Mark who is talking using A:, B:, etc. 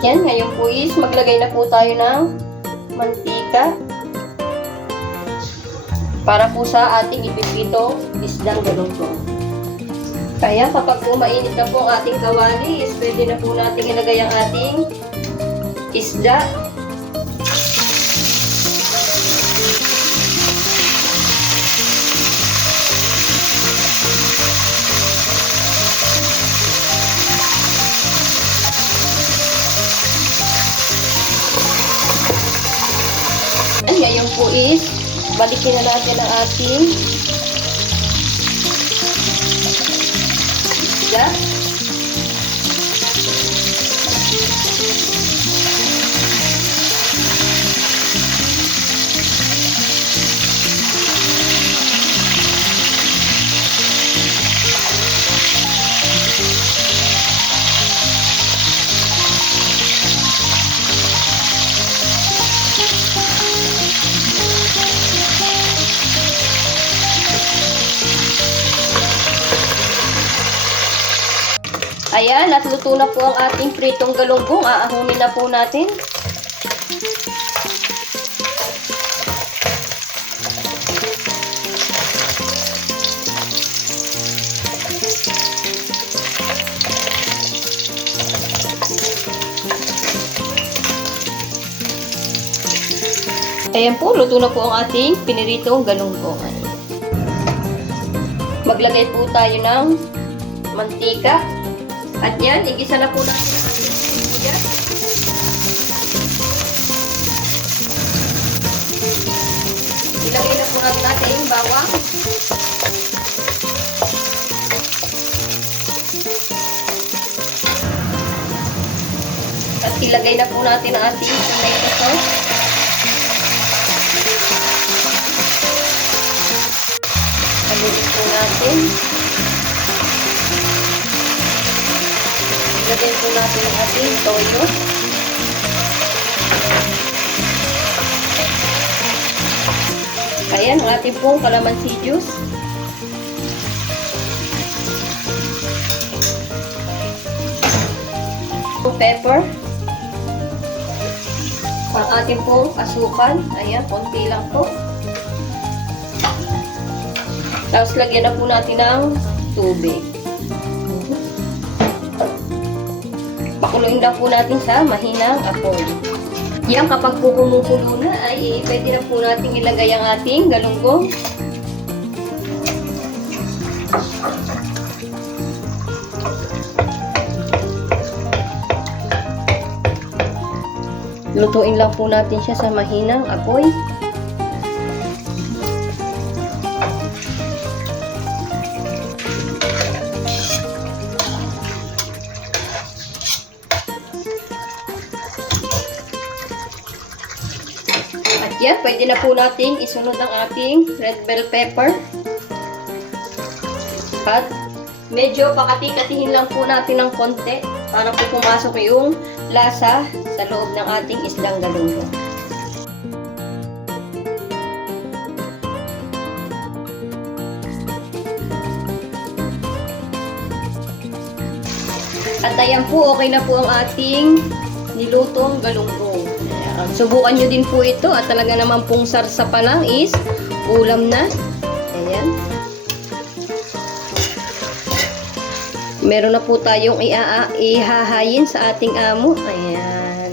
A: Yan, ngayon po is maglagay na po tayo ng mantika para po sa ating ipipito isdang galunggong. Kaya kapag po mainit na po ang ating kawali, is pwede na po natin ilagay ang ating isda. Po is, balikin na natin ang ating isda. Ayan, at luto na po ang ating pritong galunggong. Aahumin na po natin. Ayan po, luto na po ang ating piniritong galunggong. Maglagay po tayo ng mantika. At yan, igisa na po natin ang ating sibuyas. Ilagay na po natin natin bawang. At ilagay na po natin ang ating tomato sauce. Haluin po natin. Ilagay po natin ang ating toyo. Ayan, ang ating pong calamansi juice. Pepper. Ang ating pong asukal. Ayan, konti lang po. Tapos lagyan na po natin ng tubig. Pakuluin lang po natin sa mahinang apoy. Yan, kapag po kumukulo na, ay eh, pwede na po natin ilagay ang ating galunggong. Lutuin lang po natin siya sa mahinang apoy. Yan, pwede na po natin isunod ang ating red bell pepper. At medyo pakati-katihin lang po natin ng konti para po pumasok yung lasa sa loob ng ating isdang galunggong. At ayan po, okay na po ang ating nilutong galunggong. Subukan nyo din po ito at talaga naman pong sarsa pa lang is ulam na. Ayan. Meron na po tayong ihahayin sa ating amo. Ayan.